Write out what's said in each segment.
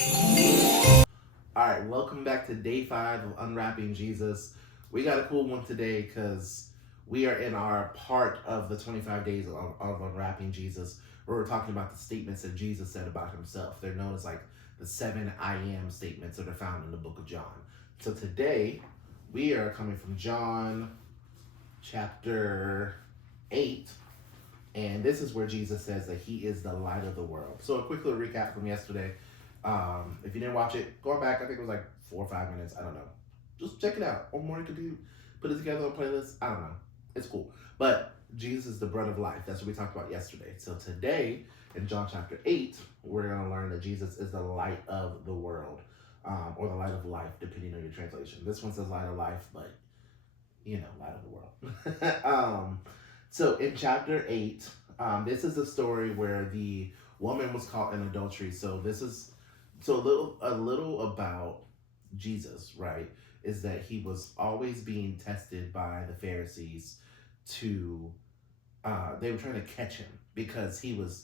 All right, welcome back to day 5 of Unwrapping Jesus. We got a cool one today because we are in our part of the 25 days of Unwrapping Jesus, where we're talking about the statements that Jesus said about himself. They're known as like the 7 I am statements that are found in the book of John. So today, we are coming from John chapter 8, and this is where Jesus says that he is the light of the world. So a quick little recap from yesterday. If you didn't watch it, going back, I think it was like 4 or 5 minutes. I don't know. Just check it out. Or more, you could do put it together on a playlist. I don't know. It's cool. But Jesus is the bread of life. That's what we talked about yesterday. So today, in John chapter 8, we're going to learn that Jesus is the light of the world, or the light of life, depending on your translation. This one says light of life, but light of the world. So in chapter 8, this is a story where the woman was caught in adultery. So a little about Jesus, right? Is that he was always being tested by the Pharisees to they were trying to catch him because he was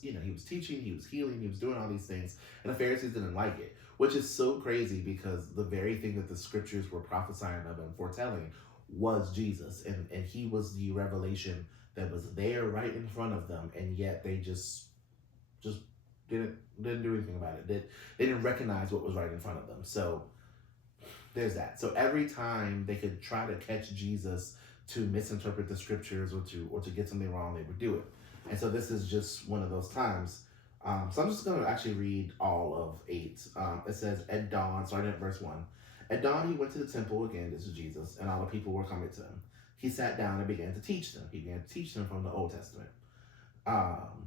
teaching, he was healing, he was doing all these things, and the Pharisees didn't like it, which is so crazy because the very thing that the scriptures were prophesying of and foretelling was Jesus, and he was the revelation that was there right in front of them, and yet they just didn't do anything about it. They didn't recognize what was right in front of them. So there's that. So every time they could try to catch Jesus to misinterpret the scriptures or to get something wrong, they would do it. And so this is just one of those times. So I'm just going to actually read all of 8. It says, at dawn, starting at verse 1. At dawn, he went to the temple again. This is Jesus, and all the people were coming to him. He sat down and began to teach them. He began to teach them from the Old Testament.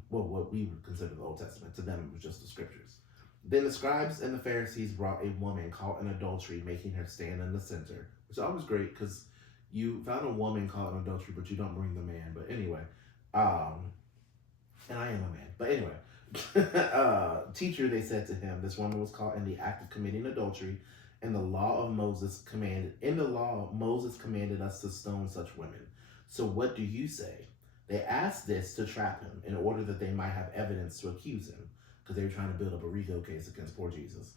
What we would consider the Old Testament. To them, it was just the scriptures. Then the scribes and the Pharisees brought a woman caught in adultery, making her stand in the center. Which is always great because you found a woman caught in adultery, but you don't bring the man. But anyway, and I am a man. But anyway, teacher, they said to him, this woman was caught in the act of committing adultery, and in the law Moses commanded us to stone such women. So what do you say? They asked this to trap him in order that they might have evidence to accuse him, because they were trying to build up a RICO case against poor Jesus.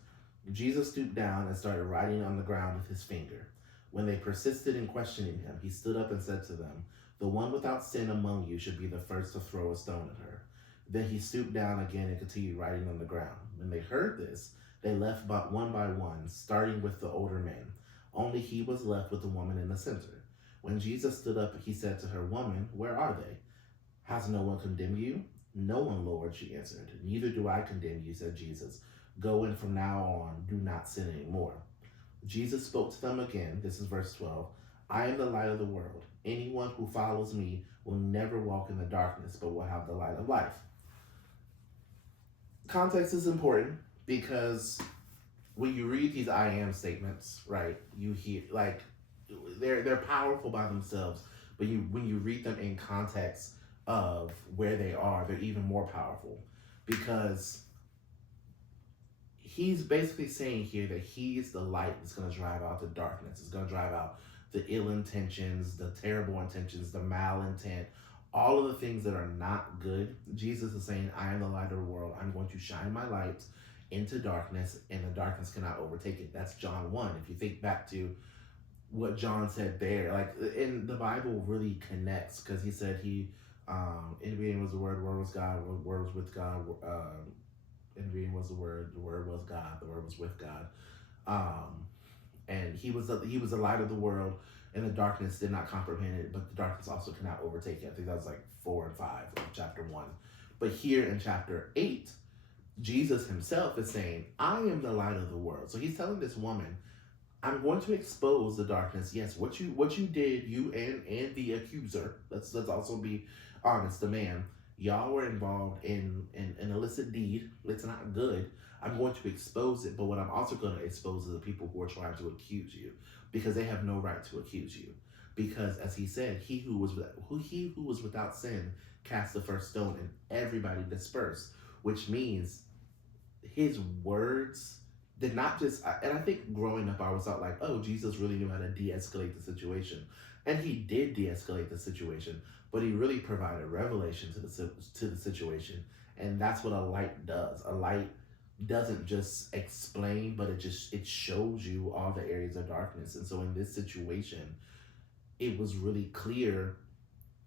Jesus stooped down and started writing on the ground with his finger. When they persisted in questioning him, he stood up and said to them, the one without sin among you should be the first to throw a stone at her. Then he stooped down again and continued writing on the ground. When they heard this, they left one by one, starting with the older men. Only he was left with the woman in the center. When Jesus stood up, he said to her, woman, where are they? Has no one condemned you? No one, Lord, she answered. Neither do I condemn you, said Jesus. Go, and from now on, do not sin anymore. Jesus spoke to them again. This is verse 12. I am the light of the world. Anyone who follows me will never walk in the darkness, but will have the light of life. Context is important because when you read these I am statements, right, you hear like they're powerful by themselves, but when you read them in context of where they are, they're even more powerful because he's basically saying here that he's the light that's going to drive out the darkness. It's going to drive out the ill intentions, the terrible intentions, the malintent, all of the things that are not good. Jesus is saying, I am the light of the world. I'm going to shine my light into darkness, and the darkness cannot overtake it. That's John 1. If you think back to what John said there, like in the Bible really connects because he said in the beginning was the Word was God, the Word was with God, in the beginning was the Word was God, the Word was with God. And he was the light of the world, and the darkness did not comprehend it, but the darkness also cannot overtake it. I think that was like 4 and 5 of chapter 1. But here in chapter 8, Jesus himself is saying, I am the light of the world. So he's telling this woman, I'm going to expose the darkness. Yes, what you did, you and the accuser, let's also be honest, the man, y'all were involved in an illicit deed. It's not good. I'm going to expose it, but what I'm also going to expose is the people who are trying to accuse you, because they have no right to accuse you. Because as he said, he who was without sin cast the first stone, and everybody dispersed, which means his words did not just, and I think growing up I was thought like, oh, Jesus really knew how to de-escalate the situation. And he did de-escalate the situation, but he really provided revelation to the situation. And that's what a light does. A light doesn't just explain, but it shows you all the areas of darkness. And so in this situation, it was really clear,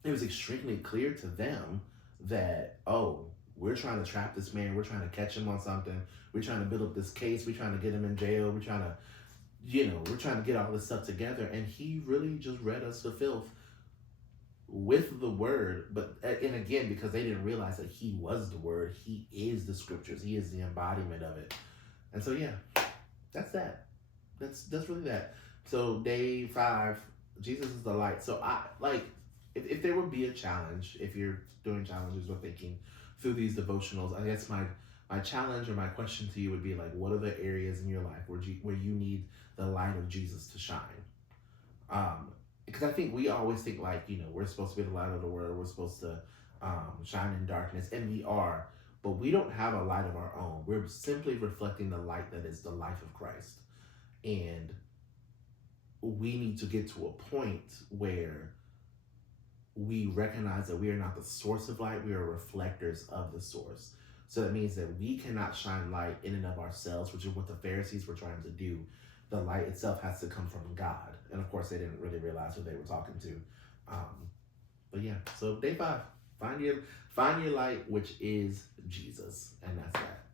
it was extremely clear to them that, oh, we're trying to trap this man, we're trying to catch him on something, we're trying to build up this case, we're trying to get him in jail, we're trying to, we're trying to get all this stuff together. And he really just read us the filth with the word. But and again, because they didn't realize that he was the word, he is the scriptures, he is the embodiment of it. And so yeah, that's that. That's really that. So day 5, Jesus is the light. So I like, if there would be a challenge, if you're doing challenges or thinking through these devotionals, I guess my challenge or my question to you would be like, what are the areas in your life where you need the light of Jesus to shine? Because I think we always think like, we're supposed to be the light of the world, we're supposed to shine in darkness, and we are, but we don't have a light of our own. We're simply reflecting the light that is the life of Christ. And we need to get to a point where we recognize that we are not the source of light, we are reflectors of the source. So that means that we cannot shine light in and of ourselves, which is what the Pharisees were trying to do. The light itself has to come from God. And of course, they didn't really realize who they were talking to. But yeah, so day 5, find your light, which is Jesus. And that's that.